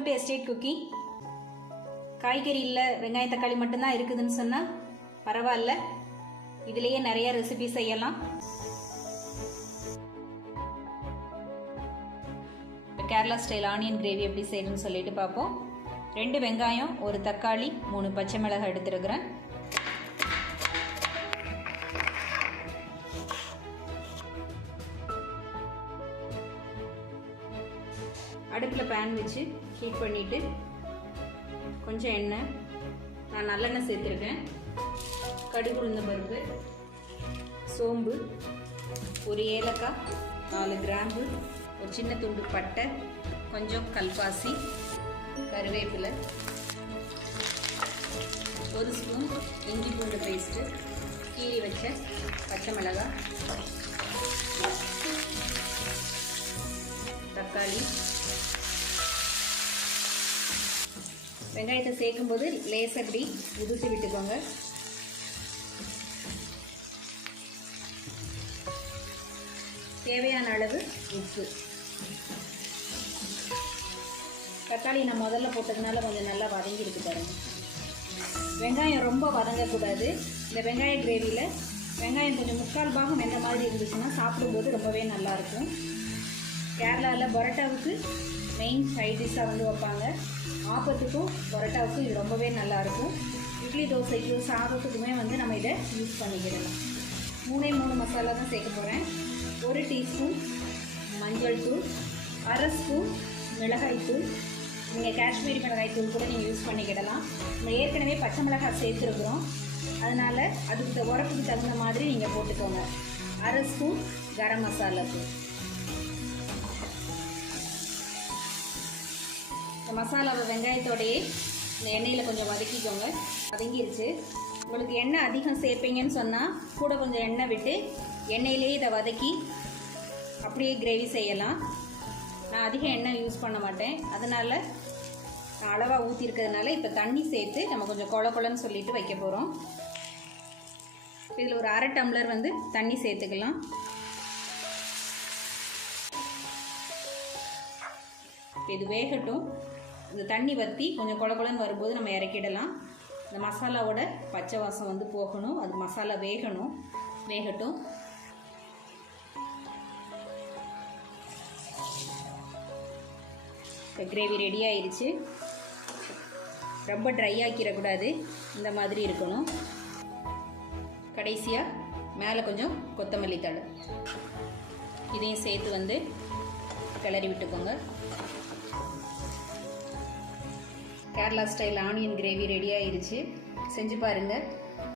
Welcome to estate cooking. காய்கறி இல்லை, வெங்காயம் தக்காளி மட்டும்தான் இருக்குதுன்னு சொன்னால் பரவாயில்ல, இதுலேயே நிறைய ரெசிபி செய்யலாம். இப்போ கேரளா ஸ்டைல் ஆனியன் கிரேவி எப்படி செய்யணும்னு சொல்லிட்டு பார்ப்போம். 2 வெங்காயம், 1 தக்காளி, 3 பச்சை மிளகாய் எடுத்துருக்கிறேன். அடுப்பில் பேன் வச்சு ஹீட் பண்ணிவிட்டு கொஞ்சம் எண்ணெய், நான் நல்லெண்ணெய் சேர்த்துருக்கேன். கடுகு, உளுந்த பருப்பு, சோம்பு, 1 ஏலக்காய், 4 கிராம்பு, ஒரு சின்ன துண்டு பட்டை, கொஞ்சம் கல்பாசி, கருவேப்பிலை, 1 ஸ்பூன் இஞ்சி பூண்டு பேஸ்ட்டு, கீரி வச்ச பச்சை மிளகாய், தக்காளி. வெங்காயத்தை சேர்க்கும்போது லேசாக இப்படி உதுத்து விட்டுக்கோங்க. தேவையான அளவு உப்பு. தக்காளி நான் முதல்ல போட்டதுனால கொஞ்சம் நல்லா வதங்கிருக்கு பாருங்க. வெங்காயம் ரொம்ப வதங்கக்கூடாது. இந்த வெங்காய கிரேவியில் வெங்காயம் கொஞ்சம் 3/4 பாகம் வெந்த மாதிரி இருந்துச்சுன்னா சாப்பிடும்போது ரொம்பவே நல்லாயிருக்கும். கேரளாவில் பரோட்டாவுக்கு மெயின் சைட் டிஷ்ஷாக வந்து வைப்பாங்க. ஆப்பத்துக்கும் பரோட்டாவுக்கும் இது ரொம்பவே நல்லாயிருக்கும். இட்லி, தோசைக்கு, சாதத்துக்குமே வந்து நம்ம இதை யூஸ் பண்ணிக்கிடலாம். 3 மசாலா தான் சேர்க்க போகிறேன். 1 டீஸ்பூன் மஞ்சள் தூள், 1/2 ஸ்பூன் மிளகாய் தூள். நீங்கள் காஷ்மீரி மிளகாய் தூள் கூட நீங்கள் யூஸ் பண்ணிக்கிடலாம். நம்ம ஏற்கனவே பச்சை மிளகாய் சேர்த்துருக்குறோம், அதனால் அதுக்கு உரப்புக்கு தகுந்த மாதிரி நீங்கள் போட்டுக்கோங்க. 1/2 ஸ்பூன் கரம் மசாலா தூள். இந்த மசாலாவை வெங்காயத்தோடையே இந்த எண்ணெயில் கொஞ்சம் வதக்கிக்கோங்க. வதங்கிருச்சு. உங்களுக்கு எண்ணெய் அதிகம் சேர்ப்பீங்கன்னு சொன்னால் கூட கொஞ்சம் எண்ணெய் விட்டு எண்ணெயிலே இதை வதக்கி அப்படியே கிரேவி செய்யலாம். நான் அதிகம் எண்ணெய் யூஸ் பண்ண மாட்டேன், அதனால் நான் அளவாக ஊற்றிருக்கிறதுனால இப்போ தண்ணி சேர்த்து நம்ம கொஞ்சம் கொலன்னு சொல்லிட்டு வைக்க போகிறோம். இதில் ஒரு 1/2 டம்ளர் வந்து தண்ணி சேர்த்துக்கலாம். இது வேகட்டும். இந்த தண்ணி வற்றி கொஞ்சம் கொலன்னு வரும்போது நம்ம இறக்கிடலாம். இந்த மசாலாவோட பச்சை வாசம் வந்து போகணும், அது மசாலா வேகட்டும். இப்போ கிரேவி ரெடி ஆயிடுச்சு. ரொம்ப ட்ரை ஆக்கிடக்கூடாது, இந்த மாதிரி இருக்கணும். கடைசியாக மேலே கொஞ்சம் கொத்தமல்லி தழை இதையும் சேர்த்து வந்து கிளறி விட்டுக்கோங்க. Kerala style onion gravy ready ஆயிடுச்சு. செஞ்சு பாருங்கள்.